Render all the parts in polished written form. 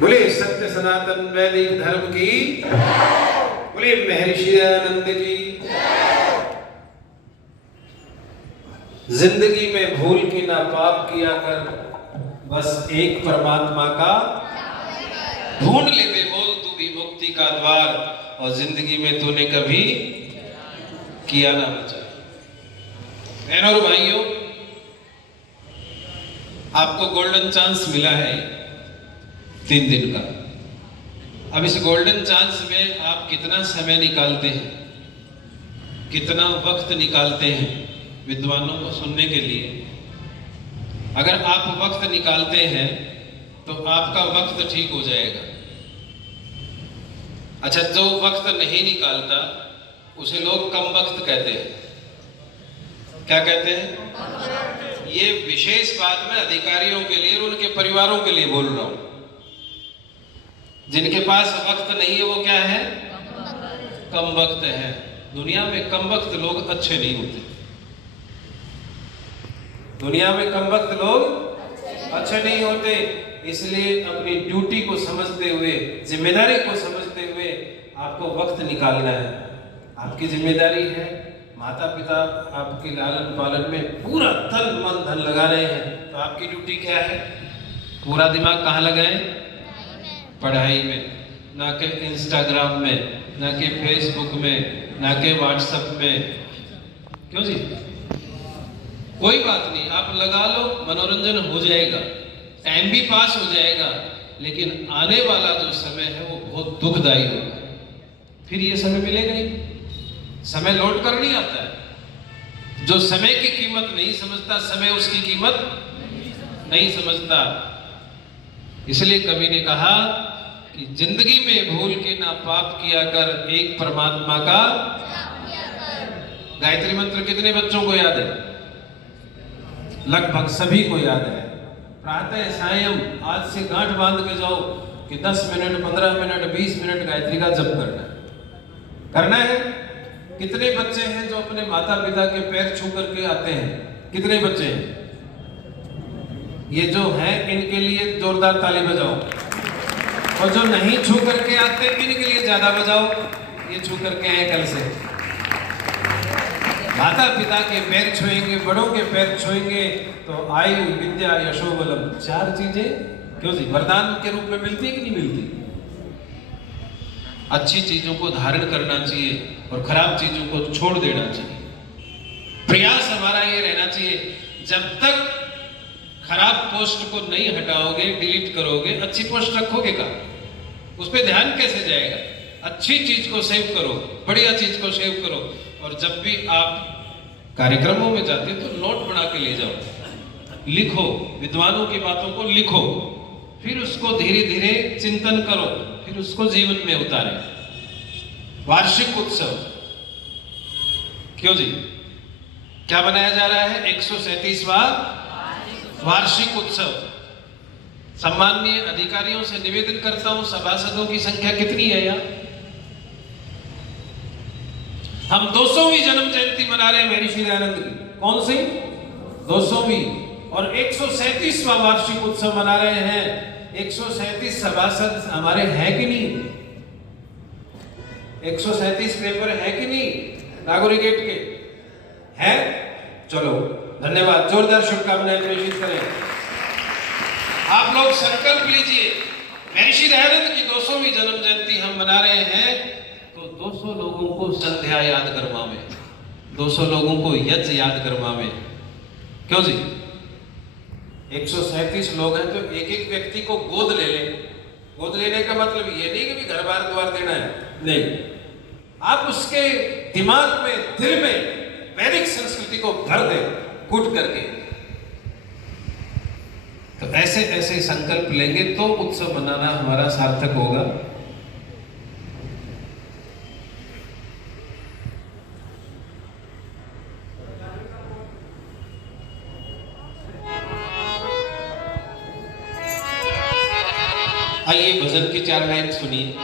बोले सत्य सनातन वैदिक धर्म की, बोले महर्षि दयानंद की। जिंदगी में भूल के ना पाप किया कर, बस एक परमात्मा का ढूंढ ले बोल तू भी मुक्ति का द्वार, और जिंदगी में तूने कभी किया ना बचा। बहनों और भाइयों, आपको गोल्डन चांस मिला है 3 दिन का। अब इस गोल्डन चांस में आप कितना समय निकालते हैं, कितना वक्त निकालते हैं विद्वानों को सुनने के लिए। अगर आप वक्त निकालते हैं तो आपका वक्त ठीक हो जाएगा। अच्छा, जो वक्त नहीं निकालता उसे लोग कम वक्त कहते हैं। क्या कहते हैं? ये विशेष बात मैं अधिकारियों के लिए और उनके परिवारों के लिए बोल रहा हूं। जिनके पास वक्त नहीं है वो क्या है? कम वक्त है। दुनिया में कम वक्त लोग अच्छे नहीं होते। दुनिया में कम वक्त लोग अच्छे नहीं होते। इसलिए अपनी ड्यूटी को समझते हुए, जिम्मेदारी को समझते हुए आपको वक्त निकालना है। आपकी जिम्मेदारी है, माता पिता आपके लालन पालन में पूरा तन मन धन लगा रहे हैं, तो आपकी ड्यूटी क्या है? पूरा दिमाग कहाँ लगाएं? पढ़ाई में, ना कि इंस्टाग्राम में, ना कि फेसबुक में, ना कि व्हाट्सएप में। क्यों जी? कोई बात नहीं, आप लगा लो, मनोरंजन हो जाएगा, टाइम भी पास हो जाएगा, लेकिन आने वाला जो समय है वो बहुत दुखदायी होगा। फिर ये समय मिलेगा नहीं। समय लौट कर नहीं आता है। जो समय की कीमत नहीं समझता, समय उसकी कीमत नहीं समझता। इसलिए कवि ने कहा कि जिंदगी में भूल के ना पाप किया कर, एक परमात्मा का। गायत्री मंत्र कितने बच्चों को याद है? लगभग सभी को याद है। प्रातः सायं आज से गांठ बांध के जाओ कि 10 मिनट, 15 मिनट, 20 मिनट गायत्री का जप करना है। कितने बच्चे हैं जो अपने माता पिता के पैर छू करके आते हैं? कितने बच्चे हैं? ये जो हैं इनके लिए जोरदार ताली बजाओ, और जो नहीं छू करके आते इनके लिए ज्यादा बजाओ। ये छू करके आए कल से। माता पिता के पैर छुएंगे, बड़ों के पैर छुएंगे तो आयु विद्या यशो बलम, 4 चीजें क्यों जी वरदान के रूप में मिलती है कि नहीं मिलती? अच्छी चीजों को धारण करना चाहिए और खराब चीजों को छोड़ देना चाहिए। प्रयास हमारा ये रहना चाहिए, जब तक खराब पोस्ट को नहीं हटाओगे, डिलीट करोगे, अच्छी पोस्ट रखोगे का? उस पर ध्यान कैसे जाएगा? अच्छी चीज को सेव करो, बढ़िया चीज को सेव करो। और जब भी आप कार्यक्रमों में जाते तो नोट बना के ले जाओ, लिखो, विद्वानों की बातों को लिखो, फिर उसको धीरे धीरे चिंतन करो, फिर उसको जीवन में उतारें। वार्षिक उत्सव, क्यों जी क्या बनाया जा रहा है? 137वां वार्षिक उत्सव। सम्माननीय अधिकारियों से निवेदन करता हूं, सभासदों की संख्या कितनी है यार? हम 200वीं जन्म जयंती मना रहे हैं महर्षि दयानंद की। कौन सी? 200वीं। और 137वां वार्षिक उत्सव मना रहे हैं। 137 सभासद हमारे हैं कि नहीं? 137 पेपर है कि नहीं नागौरी गेट के? हैं? चलो धन्यवाद, जोरदार शुभकामनाएं प्रेषित करें। आप लोग संकल्प लीजिए, महर्षि दयानंद की 200वीं जन्म जयंती हम मना रहे हैं, तो 200 लोगों को संध्या याद करवावे, 200 लोगों को यज्ञ याद करवावे। क्यों जी? 137 लोग हैं तो एक एक व्यक्ति को गोद ले लें। गोद लेने का मतलब ये नहीं कि घर बार द्वार देना है, नहीं। आप उसके दिमाग में, दिल में वैदिक संस्कृति को भर दें कूट करके। तो ऐसे ऐसे संकल्प लेंगे तो उत्सव मनाना हमारा सार्थक होगा। आइए भजन की 4 लाइन सुनिए।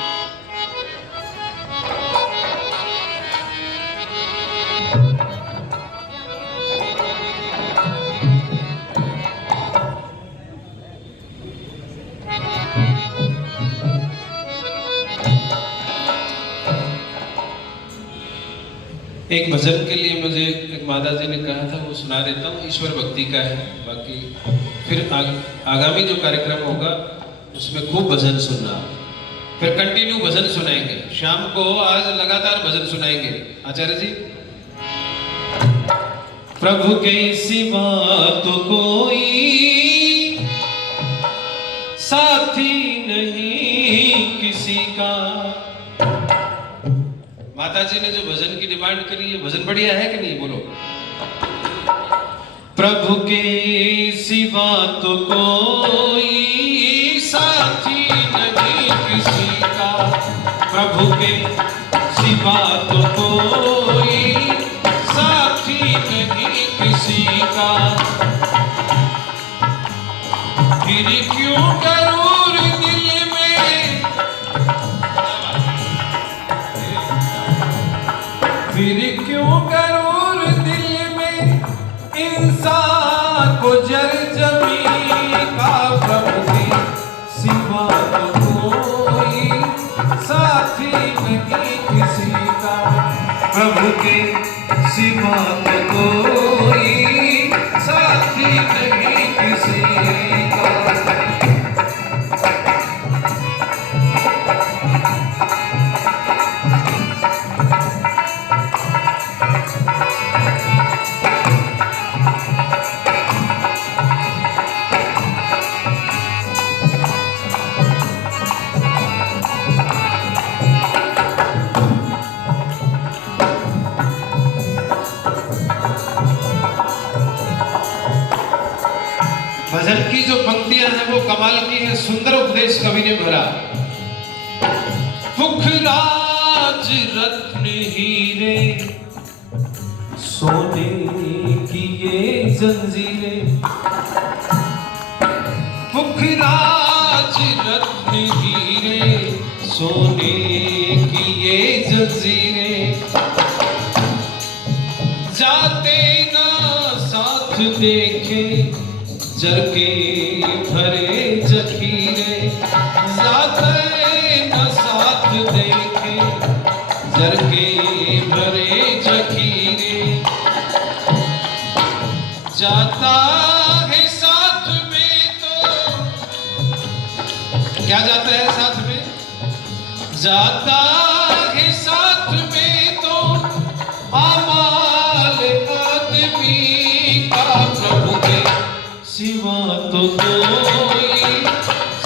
एक भजन के लिए मुझे एक माता जी ने कहा था, वो सुना देता हूँ। ईश्वर भक्ति का है, बाकी फिर आगामी जो कार्यक्रम होगा उसमें खूब भजन सुनना, फिर कंटिन्यू भजन सुनाएंगे। शाम को आज लगातार भजन सुनाएंगे आचार्य जी। प्रभु के सिवा तो कोई साथी नहीं किसी का। माता जी ने जो भजन की डिमांड करी है, भजन बढ़िया है कि नहीं, बोलो। प्रभु के सिवा तो कोई साथी नहीं किसी का, प्रभु के सिवा तो कोई साथी नहीं किसी का। फिर क्यों गरूर दिल में, फिर क्यों गरूर दिल में इंसान को जर जमी का। प्रभु के सिवा तो कोई साथी नहीं किसी का, प्रभु के सिवा तो कोई साथी नहीं किसी का। भजन की जो पंक्तियां हैं वो कमाल की है, सुंदर उपदेश कवि ने भरा। पुखराज रत्न हीरे सोने की ये जंजीरें, पुखराज रत्न हीरे सोने की ये जंजीरें, जाते ना साथ देखे जरके भरे जखीरे, जाते न साथ देखे जरके भरे जखीरे। जाता है साथ में तो क्या जाता है साथ में, जाता है साथ में तो आमाल आदमी का। प्रभु के सिवा तो कोई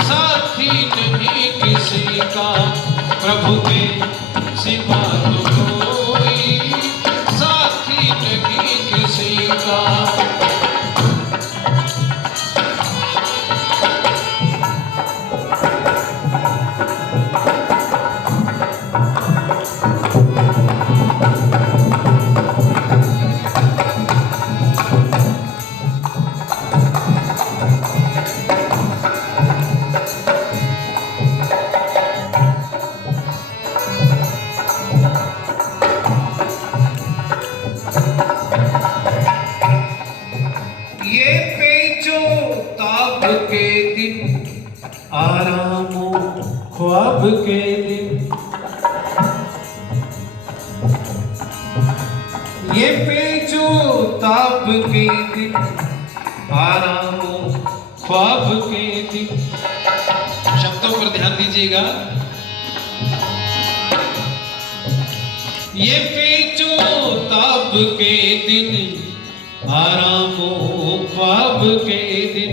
साथी नहीं किसी का, प्रभु के सिवा तो कोई साथी नहीं किसी का। आरामो ख्वाब के दिन, ये पेचो ताप के दिन, आरामो ख्वाब के दिन। शब्दों पर ध्यान दीजिएगा। ये पेचो ताप के दिन, आरामो ख्वाब के दिन।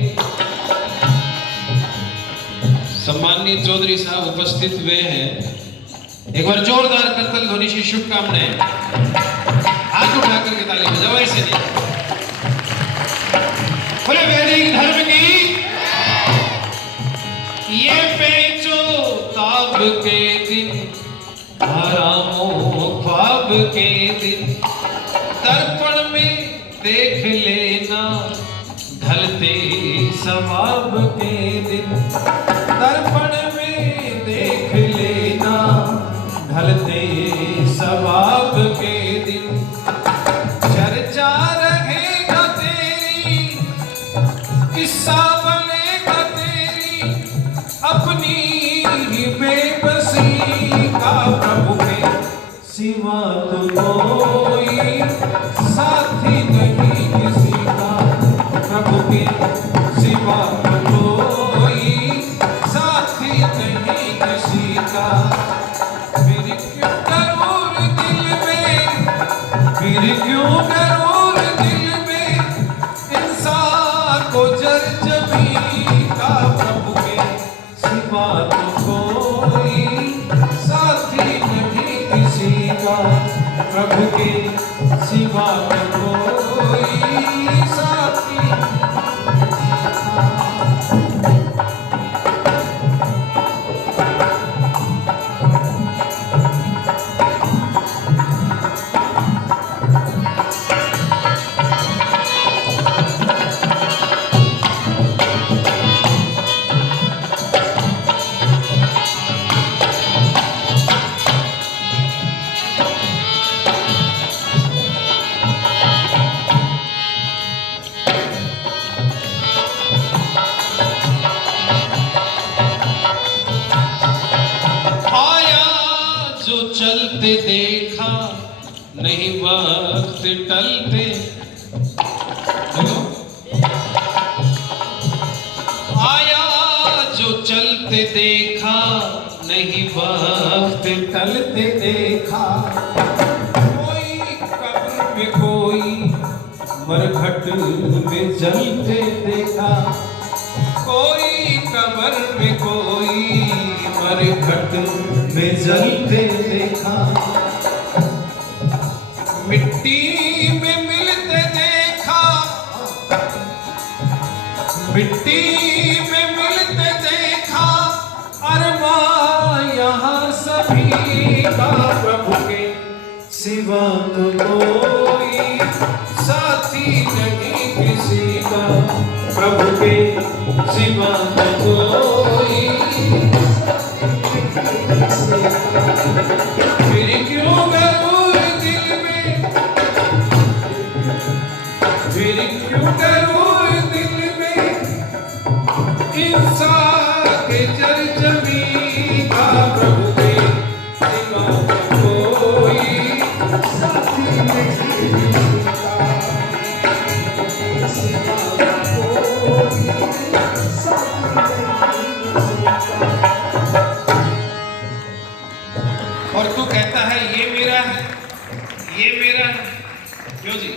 सम्माननीय चौधरी साहब उपस्थित हुए हैं, एक बार जोरदार करतल ध्वनि से शुभकामनाएं। हाथ उठाकर के ताली बजाओ, ऐसे नहीं। बोले वैदिक धर्म की। ये पेचो ताप के दिन, आरामो ख्वाब के दिन। दर्पण में देख लेना ढलते सवाब के दिन, दर्पण में देख लेना ढलते सवाब के दिन। चर्चा रहेगा तेरी, किस्सा बनेगा तेरी, अपनी बेबसी का। प्रभु के सिवा तो कोई साथी नहीं किसी का, प्रभु के सिवा तो कोई साथी नहीं किसी का। फिर क्यों डरोर दिल में, फिर क्यों डरोर दिल में, इंसान को जर जमी का, प्रभु के सिवा तो कोई साथी नहीं किसी का, प्रभु के सिवा तो कोई साथी। चलते देखा नहीं वक्त टलते, आया जो चलते देखा नहीं वक्त टलते देखा। कोई कब्र में कोई मरघट में जलते देखा, कोई कब्र में कोई मरघट में जलते देखा। मिट्टी में मिलते देखा, मिट्टी में मिलते देखा, अरमान यहाँ सभी का, प्रभु के सिवा तो कोई साथी नहीं किसी का, प्रभु के सिवा तो कोई। फिर क्यों डरोर दिल में, फिर क्यों डरोर दिल में, इंसान के जर जमी का, प्रभु के सिवा कोई साथी नहीं का, सिवा कोई साथी नहीं। और तू कहता है ये मेरा है, ये मेरा है, क्यों जी?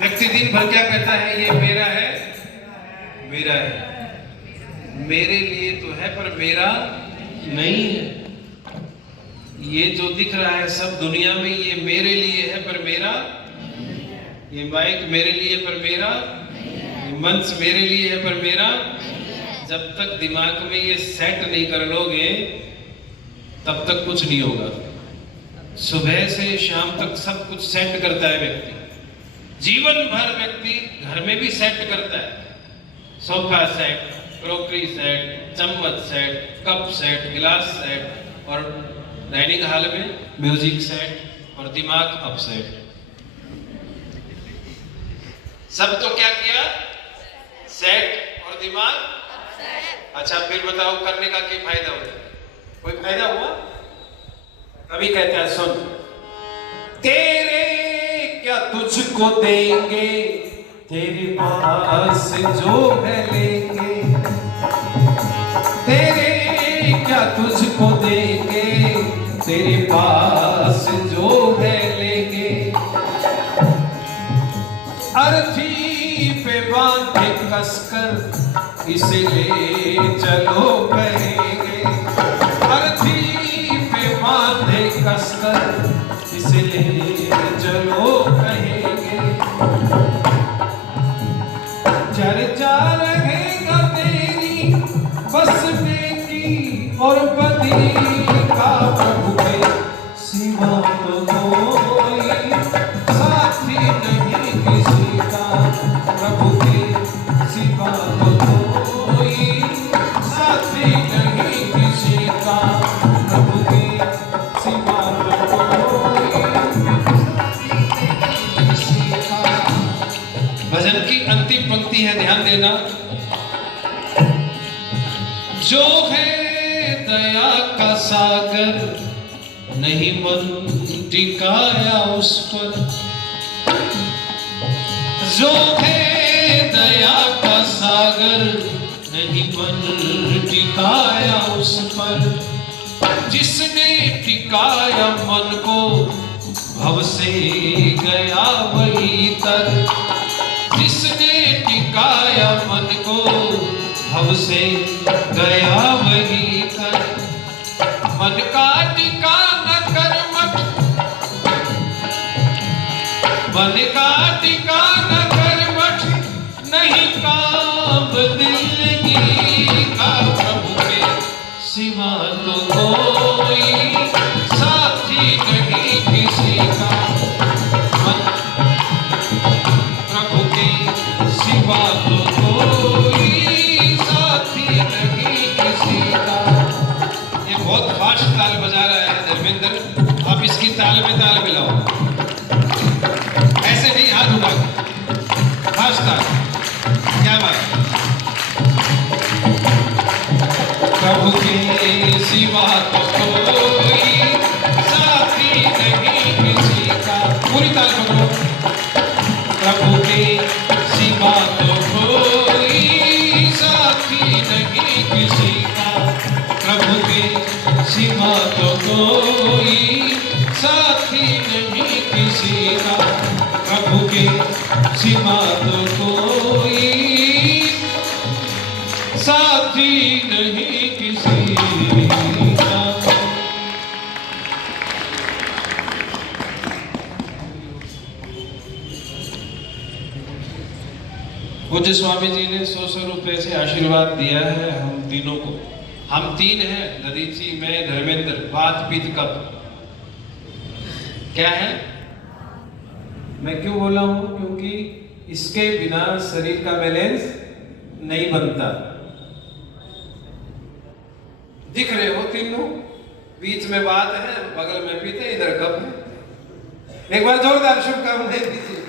व्यक्ति दिन भर क्या कहता है? ये मेरा है, मेरा है। मेरे लिए तो है पर मेरा नहीं है। ये जो दिख रहा है सब दुनिया में, ये मेरे लिए है पर मेरा, ये माइक मेरे लिए पर मेरा, ये मंच मेरे लिए है पर मेरा। जब तक दिमाग में ये सेट नहीं कर लोगे तब तक कुछ नहीं होगा। सुबह से शाम तक सब कुछ सेट करता है व्यक्ति, जीवन भर व्यक्ति घर में भी सेट करता है। सोफा सेट, क्रोकरी सेट, चम्मच सेट, कप सेट, गिलास सेट, और डाइनिंग हॉल में म्यूजिक सेट और दिमाग अप सेट। सब तो क्या किया? सेट और दिमाग। अच्छा फिर बताओ करने का क्या फायदा होता है? कोई फायदा हुआ? कभी कहते हैं सुन, तेरे क्या तुझको देंगे, तेरे पास जो है लेंगे। तेरे क्या तुझको देंगे, तेरे पास जो है लेंगे। अर्थी पे बांधे कसकर इसे ले चलो कहेंगे। अर्थी पे बांधे कसकर इसे ले चलो कहेंगे। चर्चा रहेगा तेरी बसने की और बदी का, प्रभु के सिवा तो कोई साथी नहीं किसी का। प्रभु के सिवा तो कोई साथी नहीं किसी का। प्रभु के सिवा तो कोई किसी का। भजन की अंतिम पंक्ति है, ध्यान देना। जो है दया का सागर नहीं मन टिकाया उस पर, जो है दया का सागर, नहीं मन टिकाया उस पर। जिसने टिकाया मन को, भव से गया वही तर। जिसने टिकाया मन को, भव से गया वही तर। मन का टिकाना कर मत, मन का टिकाना कर मत, नहीं काम दिल का। प्रभु के सिवा तो कोई साथी नहीं किसी का। प्रभु के सिवा तो कोई साथी नहीं किसी का। ये बहुत फास्ट ताल बजा रहा है धर्मेंद्र, आप इसकी ताल में ताल मिलाओ, ऐसे नहीं हाथ उठा के, फास्ट ताल। क्या बात। प्रभु के सिवा तो कोई साथी नहीं किसी का। पूरी ताल पकड़ो। प्रभु के सिवा तो कोई साथी नहीं किसी का। प्रभु के सिवा तो कोई साथी नहीं किसी का। प्रभु के सिवा तो कोई साथी नहीं किसी का। पूज्य स्वामी जी ने 100 रुपए से आशीर्वाद दिया है हम तीनों को। हम तीन हैं, ललित जी, मैं, धर्मेंद्र। बात पीत कब क्या है? मैं क्यों बोला हूं? क्योंकि इसके बिना शरीर का बैलेंस नहीं बनता। दिख रहे हो तीनों, बीच में बात है, बगल में पीते, इधर कप है। एक बार जोरदार शुभकामनाएं दीजिए।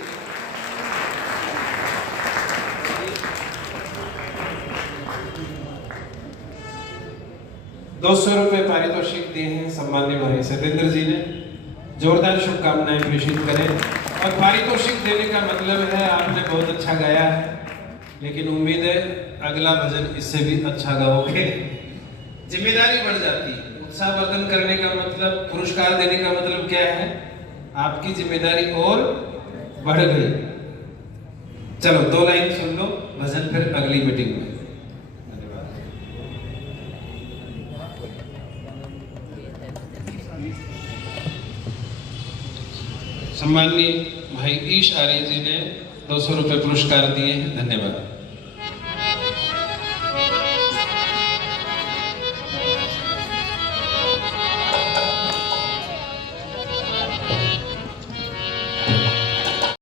₹200 पारितोषिक दिए हैं सम्माननीय भाई सत्येंद्र जी ने। जोरदार शुभकामनाएं प्रेषित करें। और पारितोषिक देने का मतलब है आपने बहुत अच्छा गाया है, लेकिन उम्मीद है अगला भजन इससे भी अच्छा गाओगे। जिम्मेदारी बढ़ जाती है। उत्साहवर्धन करने का मतलब, पुरस्कार देने का मतलब क्या है? आपकी जिम्मेदारी और बढ़ गई। चलो 2 लाइन सुन लो, भजन फिर अगली मीटिंग में। सम्माननीय भाई ईश आर्य जी ने ₹200 पुरस्कार दिए हैं। धन्यवाद।